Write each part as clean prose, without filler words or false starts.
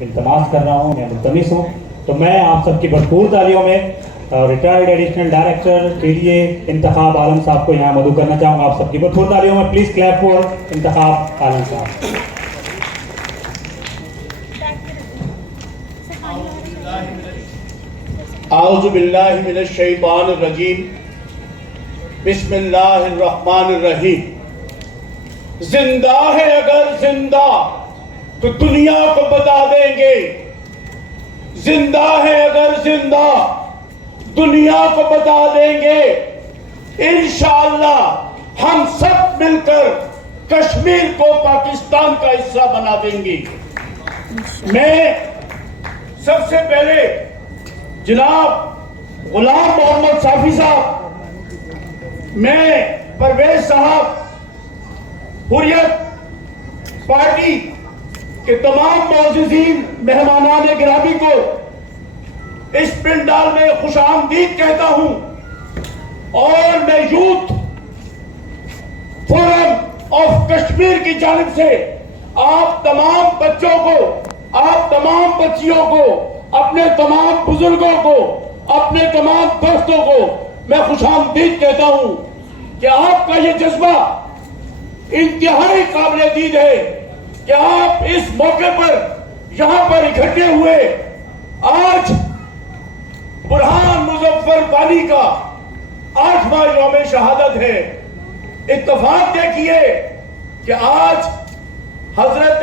इल्तमास कर रहा हूँ, मैं मुल्तमिस हूँ, तो मैं आप सबकी भरपूर तालियों में रिटायर्ड एडिशनल डायरेक्टर TDA इंतखाब आलम साहब को यहाँ मदऊ करना चाहूँगा। आप सबकी भरपूर तालियों में प्लीज़ क्लैप फॉर इंतखाब आलम साहब। आऊज़ु बिल्लाहि मिनश शैतानिर रजीम, बिस्मिल्लाहिर रहमानिर रहीम। जिंदा है अगर जिंदा तो दुनिया को बता देंगे, जिंदा है अगर जिंदा दुनिया को बता देंगे। इंशाअल्लाह हम सब मिलकर कश्मीर को पाकिस्तान का हिस्सा बना देंगे। मैं सबसे पहले जनाब गुलाम मोहम्मद साफी साहब, मैं परवेज साहब, हुर्रियत पार्टी के तमाम मौजूदीन मेहमानान गिरामी को इस पंडाल में खुशामदीद कहता हूं, और मैं यूथ फोरम ऑफ कश्मीर की जानिब से आप तमाम बच्चों को, आप तमाम बच्चियों को, अपने तमाम बुजुर्गों को, अपने तमाम दोस्तों को मैं खुशामदीद कहता हूं कि आपका ये जज्बा इंतहाई काबिल दीद है कि आप इस मौके पर यहां पर इकट्ठे हुए। आज बुरहान मुजफ्फर वानी का 8वां यौम शहादत है। इत्तफाक देखिए कि आज हजरत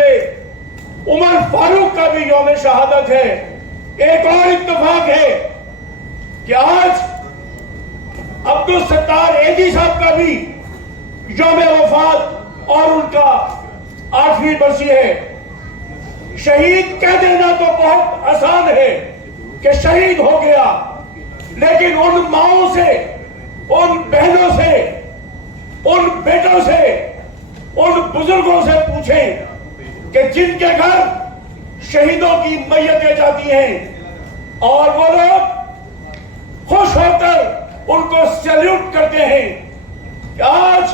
उमर फारूक का भी यौम शहादत है। एक और इत्तफाक है कि आज अब्दुल सत्तार एदी साहब का भी यौम वफात और उनका 8वीं बरसी है। शहीद कह देना तो बहुत आसान है कि शहीद हो गया, लेकिन उन माओं से, उन बहनों से, उन बेटों से, उन बुजुर्गों से पूछें कि जिनके घर शहीदों की मैयतें जाती हैं और वो लोग खुश होकर उनको सैल्यूट करते हैं कि आज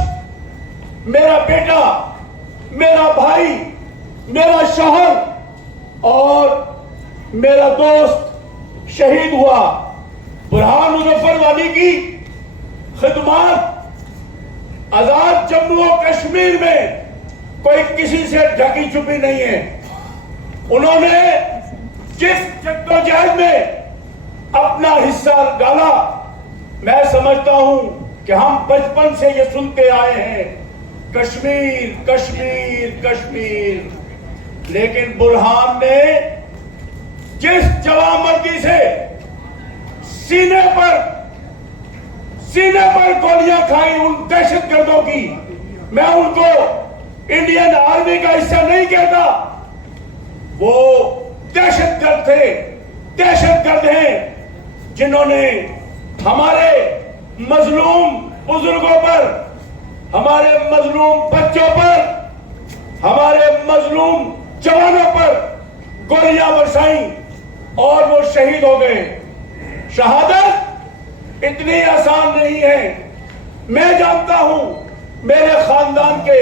मेरा बेटा, मेरा भाई, मेरा शौहर और मेरा दोस्त शहीद हुआ। बुरहान मुजफ्फर वानी की खिदमत आजाद जम्मू और कश्मीर में कोई किसी से ढकी छुपी नहीं है। उन्होंने जिस जद्दोजहद में अपना हिस्सा डाला, मैं समझता हूं कि हम बचपन से ये सुनते आए हैं, कश्मीर कश्मीर कश्मीर। लेकिन बुरहान ने जिस जवामर्दी से सीने पर गोलियां खाई उन दहशतगर्दों की, मैं उनको इंडियन आर्मी का हिस्सा नहीं कहता। वो दहशतगर्द थे, दहशतगर्द हैं जिन्होंने हमारे मजलूम बुजुर्गों पर हमारे मजलूम बच्चों पर, हमारे मजलूम जवानों पर गोलियां बरसाई और वो शहीद हो गए। शहादत इतनी आसान नहीं है। मैं जानता हूं मेरे खानदान के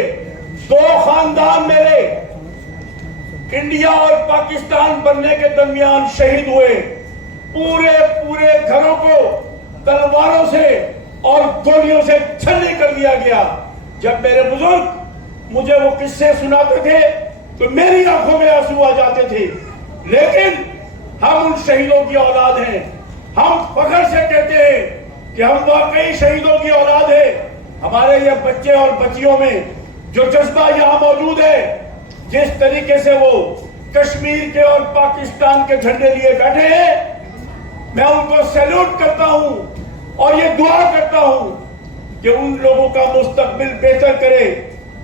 2 खानदान मेरे इंडिया और पाकिस्तान बनने के दरमियान शहीद हुए। पूरे पूरे घरों को तलवारों से और गोलियों से छन्नी कर दिया गया। जब मेरे बुजुर्ग मुझे वो किस्से सुनाते थे तो मेरी आंखों में आंसू आ जाते थे। लेकिन हम उन शहीदों की औलाद हैं। हम फख्र से कहते हैं कि हम वाकई शहीदों की औलाद है। हमारे ये बच्चे और बच्चियों में जो जज्बा यहाँ मौजूद है, जिस तरीके से वो कश्मीर के और पाकिस्तान के झंडे लिए बैठे हैं, मैं उनको सैल्यूट करता हूं और ये दुआ करता हूं कि उन लोगों का मुस्तकबिल बेहतर करे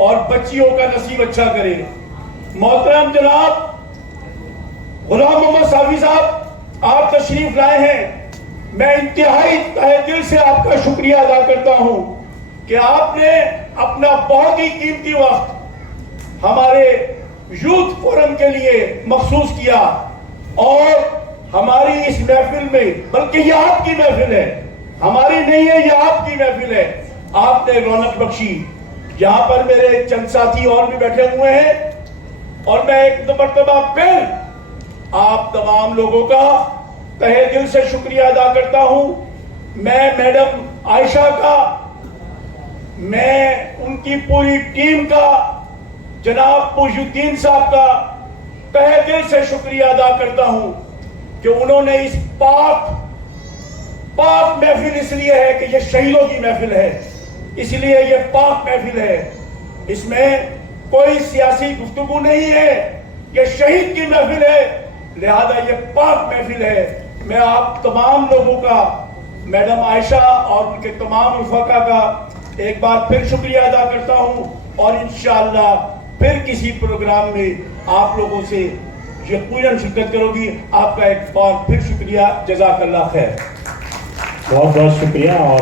और बच्चियों का नसीब अच्छा करे। मोहतरम जनाब गुलाम मोहम्मद साफी साहब, आप तशरीफ लाए हैं। मैं इंतहाई तहे दिल से आपका शुक्रिया अदा करता हूं कि आपने अपना बहुत ही कीमती वक्त हमारे यूथ फोरम के लिए मखसूस किया और हमारी इस महफिल में, बल्कि ये आपकी महफिल है, हमारी नहीं है, ये आपकी महफिल है, आपने रौनक बख्शी। यहां पर मेरे चंद साथी और भी बैठे हुए हैं और मैं एक मरतबा फिर आप तमाम लोगों का तहे दिल से शुक्रिया अदा करता हूं। मैं मैडम आयशा का, मैं उनकी पूरी टीम का, जनाब मुजुद्दीन साहब का तहे दिल से शुक्रिया अदा करता हूं कि उन्होंने इस पाक महफिल इसलिए है कि ये शहीदों की महफिल है, इसलिए ये पाक महफिल है। इसमें कोई सियासी गुफ्तगू नहीं है, ये शहीद की महफिल है, लिहाजा ये पाक महफिल है। मैं आप तमाम लोगों का, मैडम आयशा और उनके तमाम रफ़ाका का एक बार फिर शुक्रिया अदा करता हूं और इंशाअल्लाह फिर किसी प्रोग्राम में आप लोगों से यकीनन शिरकत करोगी। आपका एक बार फिर शुक्रिया, जज़ाकल्लाह खैर। बहुत बहुत शुक्रिया। और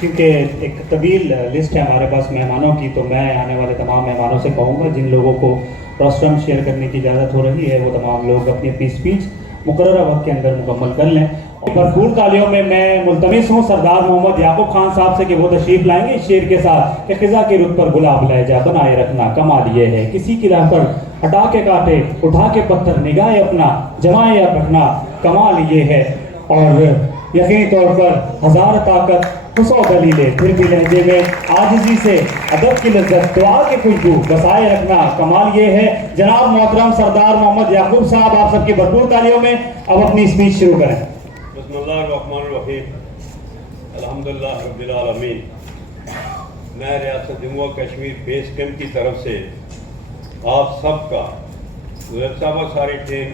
क्योंकि एक तवील लिस्ट है हमारे पास मेहमानों की, तो मैं आने वाले तमाम मेहमानों से कहूँगा जिन लोगों को रोस्टम शेयर करने की इजाज़त हो रही है वो तमाम लोग अपनी अपनी स्पीच मुकर्ररा वक्त के अंदर मुकम्मल कर लें। भरपूर तालियों में मैं मुल्तमिस हूँ सरदार मोहम्मद याकूब खान साहब से कि वो तशरीफ लाएंगे इस शेर के साथ कि खिजा की रुत पर गुलाब लहजा बनाए रखना कमाल ये है, किसी की राह पर हटा के काटे उठा के पत्थर निगाह अपना जमाए या रखना कमाल ये है। और यकीनी तौर पर हजार ताकत खुशो दलीले फिर भी लहजे में आजिजी से अदब की लज्जत दुआ की खुशबू बसाए रखना कमाल ये है। जनाब मोहतरम सरदार मोहम्मद याकूब साहब, आप सबकी भरपूर तालियों में अब अपनी स्पीच शुरू करें। बिस्मिल्लाहिर्रहमानिर्रहीम, अल्हम्दुलिल्लाह रब्बिल आलमीन। मैं रियासत जम्मू और कश्मीर बेस कैंप की तरफ से आप सबका, साहब सारी टीम,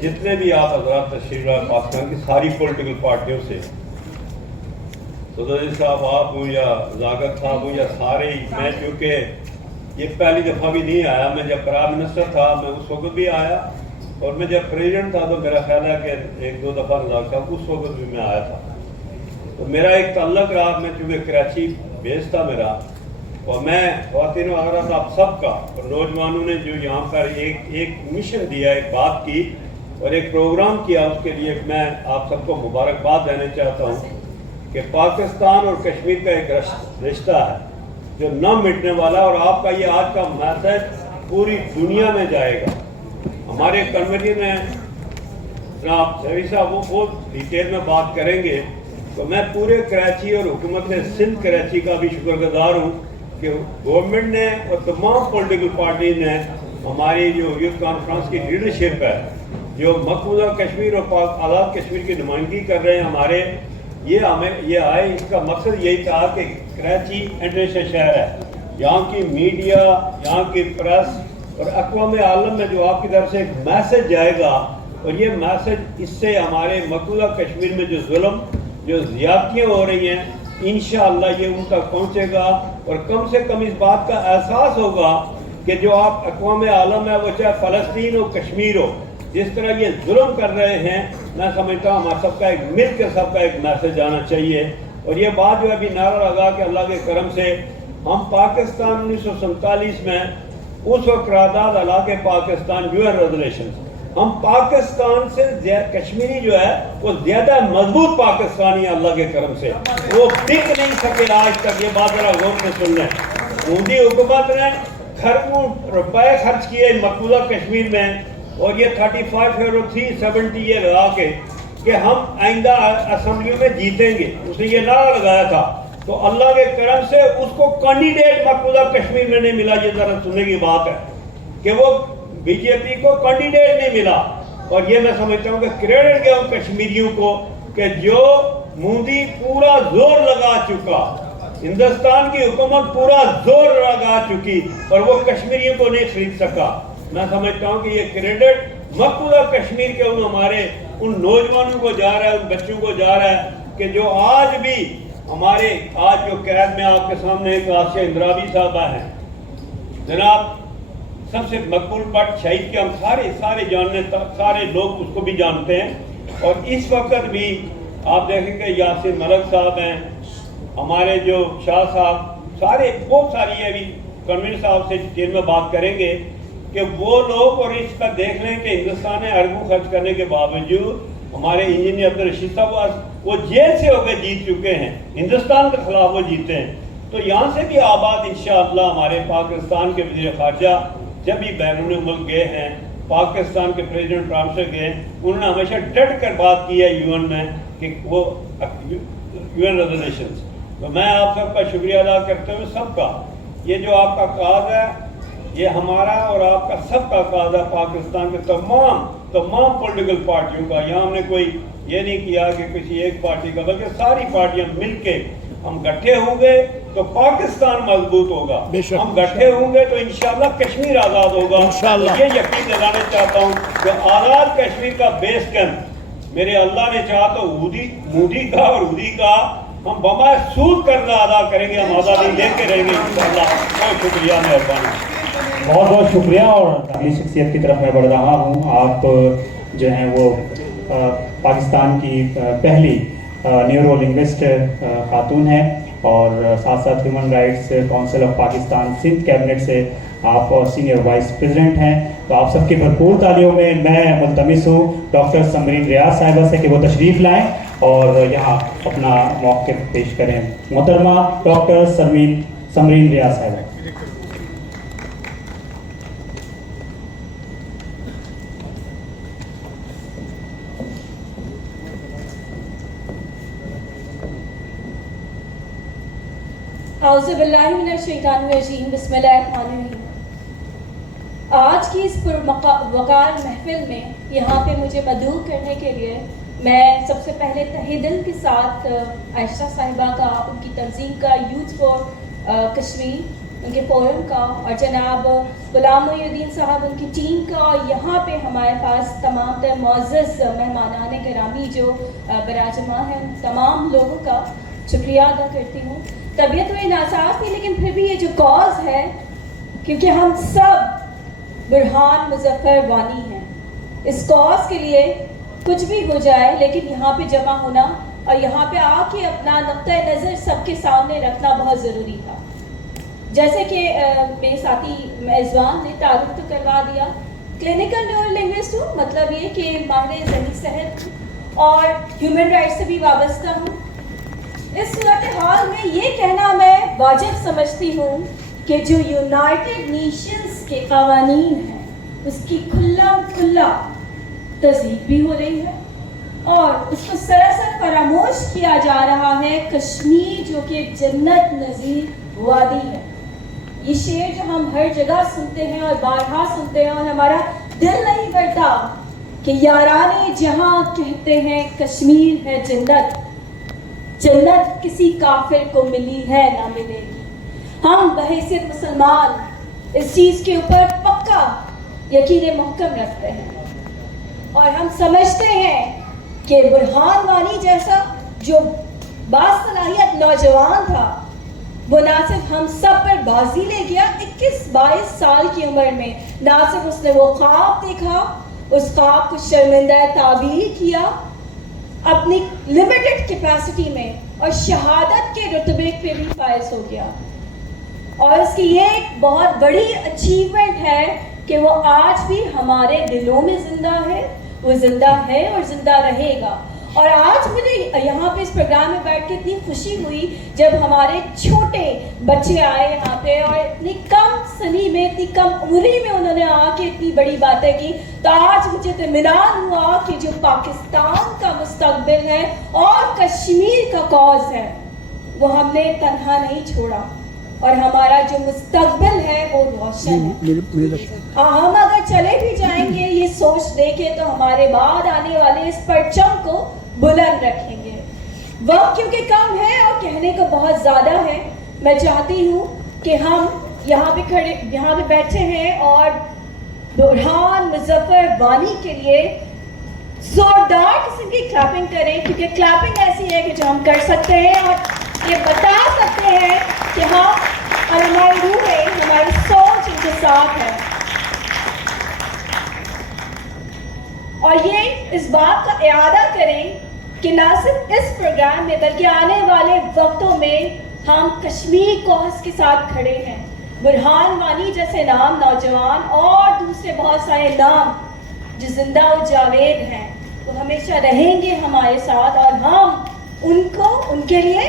जितने भी आप हजरात तशरीफ लाए पाकिस्तान की सारी पॉलिटिकल पार्टियों से, सदर साहब आप हूँ या जागत साहब हूँ या सारे ही, मैं चूँकि ये पहली दफ़ा भी नहीं आया, मैं जब प्राइम मिनिस्टर था मैं उस वक्त भी आया और मैं जब प्रेसिडेंट था तो मेरा ख्याल है कि 1-2 दफ़ा रज़ाक साहब उस वक्त भी मैं आया था। तो मेरा एक तल्लक रहा, मैं चूँकि कराची बेस था मेरा, और मैं ख़वातीन वगैरह आप सबका और नौजवानों ने जो यहाँ पर एक मिशन दिया, एक बात की और एक प्रोग्राम किया, उसके लिए मैं आप सबको मुबारकबाद देना चाहता हूँ कि पाकिस्तान और कश्मीर का एक रिश्ता है जो न मिटने वाला है और आपका ये आज का मैसेज पूरी दुनिया में जाएगा। हमारे कन्वीनर ने जनाब सवी साहब वो बहुत डिटेल में बात करेंगे, तो मैं पूरे कराची और हुकूमत सिंध कराची का भी शुक्रगुजार हूँ कि गवर्नमेंट ने और तमाम पॉलिटिकल पार्टी ने हमारी जो यूथ कॉन्फ्रेंस की लीडरशिप है, जो मकबूजा कश्मीर और आज़ाद कश्मीर की नुमाइंदगी कर रहे हैं हमारे, ये आए, इसका मकसद यही था कि कराची इंटरनेशनल शहर है, यहाँ की मीडिया, यहाँ की प्रेस और अक़वाम आलम में जो आपकी तरफ से एक मैसेज जाएगा और ये मैसेज इससे हमारे मकबूजा कश्मीर में जो जुल्म, जो ज़्यादतियाँ हो रही हैं, इंशाअल्लाह ये उन तक पहुँचेगा और कम से कम इस बात का एहसास होगा कि जो आप अक़वाम आलम है, वो चाहे फ़लस्तीन हो कश्मीर हो, जिस तरह ये जुल्म कर रहे हैं, मैं समझता हूँ हमारा सबका एक मिल के सबका एक मैसेज आना चाहिए। और ये बात जो अभी नारा लगा कि अल्लाह के करम से ہم پاکستان 1947 میں اس وقت قرارداد علاقے پاکستان UN ریزولیشن، ہم پاکستان سے کشمیری جو ہے وہ زیادہ مضبوط پاکستانی اللہ کے کرم سے، وہ ٹک نہیں سکے آج تک. یہ بات ذرا غور سے سن لیں. مودی حکومت نے کھربوں روپے خرچ کیے مقبوضہ کشمیر میں، اور یہ 35/370 یہ لگا کے کہ ہم آئندہ اسمبلیوں میں جیتیں گے، اس نے یہ نعرہ لگایا تھا. تو اللہ کے کرم سے اس کو کینڈیڈیٹ مقبوضہ کشمیر میں نہیں ملا. یہ ذرا سننے کی بات ہے کہ وہ بی جے پی کو کینڈیڈیٹ نہیں ملا. اور یہ میں سمجھتا ہوں کہ کریڈٹ گیا ہوں کشمیریوں کو کہ جو مودی پورا زور لگا چکا، ہندوستان کی حکومت پورا زور لگا چکی اور وہ کشمیریوں کو نہیں خرید سکا. میں سمجھتا ہوں کہ یہ کریڈٹ مقبوضہ کشمیر کے ان نوجوانوں کو جا رہا ہے، ان بچوں کو جا رہا ہے کہ جو آج بھی ہمارے آج جو قید میں آپ کے سامنے ایک آسیہ اندرابی صاحبہ ہیں، جناب سب سے مقبول بٹ شہید کے ہم سارے جاننے، سارے لوگ اس کو بھی جانتے ہیں. اور اس وقت بھی آپ دیکھیں کہ یاسین ملک صاحب ہیں، ہمارے جو شاہ صاحب، سارے بہت ساری ہے. ابھی کنوینر صاحب سے ڈیٹیل میں بات کریں گے کہ وہ لوگ، اور اس کا دیکھ لیں کہ ہندوستان نے اربوں خرچ کرنے کے باوجود ہمارے انجینئر عبدالرشید صاحب وہ جیل سے ہو کے جیت چکے ہیں، ہندوستان کے خلاف وہ جیتے ہیں. تو یہاں سے بھی آباد انشاءاللہ ہمارے پاکستان کے وزیر خارجہ جب بھی بیرون ملک گئے ہیں، پاکستان کے پریزیڈنٹ ٹرمپ سے گئے، انہوں نے ہمیشہ ڈٹ کر بات کی ہے UN میں کہ وہ UN ریزولیشنز. تو میں آپ سب کا شکریہ ادا کرتے ہوئے سب کا، یہ جو آپ کا کاز ہے یہ ہمارا اور آپ کا سب کا کاز ہے، پاکستان کے تمام پولیٹیکل پارٹیوں کا. یہاں ہم نے کوئی یہ نہیں کیا کہ کسی ایک پارٹی کا، بلکہ ساری پارٹیاں مل کے ہم گٹھے ہوں گے تو پاکستان مضبوط ہوگا. ہم گٹھے ہوں گے تو انشاءاللہ کشمیر آزاد ہوگا. یہ یقین دلانا چاہتا ہوں کہ آزاد کشمیر کا بیس کیمپ میرے اللہ نے چاہا تو مودی کا اور ہودی کا ہم بمائے سود کرنا ادا کریں گے، ہم آزادی لے کے رہیں گے انشاءاللہ. بہت شکریہ، مہربانی. بہت بہت شکریہ. اور اگلی شخصیت کی طرف میں بڑھ رہا ہوں. آپ جو ہیں وہ پاکستان کی پہلی نیورو لنگوسٹ خاتون ہیں، اور ساتھ ساتھ human rights council of Pakistan Sindh cabinet سے آپ سینئر وائس پریزیڈنٹ ہیں. تو آپ سب کی بھرپور تالیوں میں میں ملتمس ہوں ڈاکٹر سمرین ریاض صاحبہ سے کہ وہ تشریف لائیں اور یہاں اپنا موقف پیش کریں. محترمہ ڈاکٹر سمرین ریاض صاحبہ. اعوذ باللہ من الشیطان الرجیم، بسم اللہ الرحمن الرحیم. آج کی اس پروقار محفل میں یہاں پہ مجھے مدعو کرنے کے لیے میں سب سے پہلے تہہ دل کے ساتھ عائشہ صاحبہ کا، ان کی تنظیم کا، یوتھ فار کشمیر ان کے پورم کا، اور جناب غلام محی الدین صاحب ان کی ٹیم کا، اور یہاں پہ ہمارے پاس تمام تر معزز مہمانان گرامی جو براجمان ہیں، ان تمام لوگوں کا شکریہ ادا کرتی ہوں. طبیعت میں ناساز تھی لیکن پھر بھی یہ جو کاز ہے، کیونکہ ہم سب برہان مظفر وانی ہیں، اس کاز کے لیے کچھ بھی ہو جائے لیکن یہاں پہ جمع ہونا اور یہاں پہ آ کے اپنا نقطۂ نظر سب کے سامنے رکھنا بہت ضروری تھا. جیسے کہ میرے ساتھی میزبان نے تعارف تو کروا دیا، کلینکل نیورو لنگوسٹ ہوں، مطلب یہ کہ ماہر ذہنی صحت اور ہیومن رائٹس سے بھی وابستہ ہوں. اس صورتحال میں یہ کہنا میں واجب سمجھتی ہوں کہ جو یونائٹڈ نیشنز کے قوانین ہیں اس کی کھلا تذہیب بھی ہو رہی ہے اور اس کو سراسر فراموش کیا جا رہا ہے. کشمیر جو کہ جنت نظیر وادی ہے، یہ شعر جو ہم ہر جگہ سنتے ہیں اور بارہا سنتے ہیں اور ہمارا دل نہیں کرتا کہ یاران جہاں کہتے ہیں کشمیر ہے جنت، جنت کسی کافر کو ملی ہے نہ ملے گی. ہم بحیثیت مسلمان اس چیز کے اوپر پکا یقین محکم رکھتے ہیں اور ہم سمجھتے ہیں کہ برہان وانی جیسا جو باصلاحیت نوجوان تھا وہ نہ صرف ہم سب پر بازی لے گیا 21-22 سال کی عمر میں، نہ صرف اس نے وہ خواب دیکھا، اس خواب کو شرمندہ تعبیر کیا اپنی لمیٹڈ کیپیسٹی میں اور شہادت کے رتبے پہ بھی فائز ہو گیا. اور اس کی یہ ایک بہت بڑی اچیومنٹ ہے کہ وہ آج بھی ہمارے دلوں میں زندہ ہے، وہ زندہ ہے اور زندہ رہے گا. اور آج مجھے یہاں پہ اس پروگرام میں بیٹھ کے اتنی خوشی ہوئی جب ہمارے چھوٹے بچے آئے یہاں پہ اور اتنی کم سنی میں، اتنی کم عمری میں انہوں نے آ کے اتنی بڑی باتیں کی. تو آج مجھے اطمینان ہوا کہ جو پاکستان کا مستقبل ہے اور کشمیر کا کاز ہے وہ ہم نے تنہا نہیں چھوڑا، اور ہمارا جو مستقبل ہے وہ روشن ہے. ہم اگر چلے بھی جائیں گے یہ سوچ دے کے تو ہمارے بعد آنے والے اس پرچم کو بلند رکھیں گے. وقت کیونکہ کم ہے اور کہنے کو بہت زیادہ ہے. میں چاہتی ہوں کہ ہم یہاں پہ بیٹھے ہیں اور برہان مظفر وانی کے لیے زوردار قسم کی کلیپنگ کریں، کیونکہ کلیپنگ ایسی ہے کہ جو ہم کر سکتے ہیں اور یہ بتا سکتے ہیں کہ ہم اور ہماری روحیں، ہماری سوچ ان کے ساتھ ہے. اور یہ اس بات کا اعادہ کریں کہ نہ صرف اس پروگرام میں بلکہ آنے والے وقتوں میں ہم کشمیر کوز کے ساتھ کھڑے ہیں. برہان وانی جیسے نام، نوجوان اور دوسرے بہت سارے نام جو زندہ و جاوید ہیں وہ ہمیشہ رہیں گے ہمارے ساتھ، اور ہم ان کو، ان کے لیے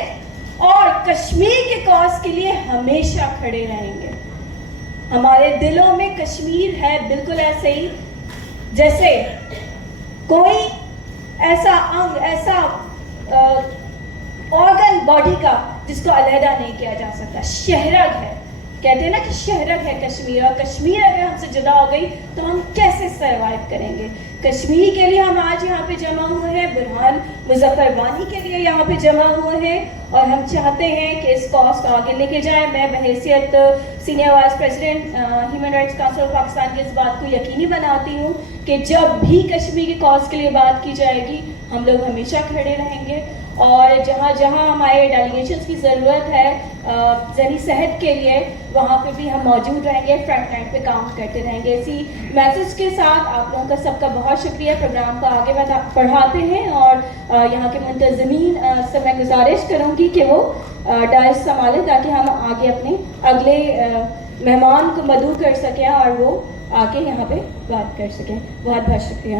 اور کشمیر کے کاز کے لیے ہمیشہ کھڑے رہیں گے. ہمارے دلوں میں کشمیر ہے بالکل ایسے ہی جیسے کوئی ایسا انگ، ایسا آرگن باڈی کا جس کو علیحدہ نہیں کیا جا سکتا. شہرگ ہے، کہتے ہیں نا کہ شہرگ ہے کشمیر، اور کشمیر اگر ہم سے جدا ہو گئی تو ہم کیسے سروائیو کریں گے. کشمیر کے لیے ہم آج یہاں پہ جمع ہوئے ہیں، برہان مظفر وانی کے لیے یہاں پہ جمع ہوئے ہیں، اور ہم چاہتے ہیں کہ اس کاز کو آگے لے کے جائیں. میں بحیثیت senior vice president human rights council of Pakistan کی اس بات کو یقینی بناتی ہوں کہ جب بھی کشمیر کے کاز کے لیے بات کی جائے گی ہم لوگ ہمیشہ کھڑے رہیں گے، اور جہاں جہاں ہمارے ڈیلیگیشنز کی ضرورت ہے ذہنی صحت کے لیے وہاں پہ بھی ہم موجود رہیں گے، فرنٹ لائن پہ کام کرتے رہیں گے. اسی میسج کے ساتھ آپ لوگوں کا سب کا بہت شکریہ. پروگرام کو آگے بڑھاتے ہیں، اور یہاں کے منتظمین سے میں گزارش کروں گی کہ وہ ڈائس سنبھالیں تاکہ ہم آگے اپنے اگلے مہمان کو مدعو کر سکیں اور وہ آ کے یہاں پہ بات کر سکیں. بہت بہت شکریہ.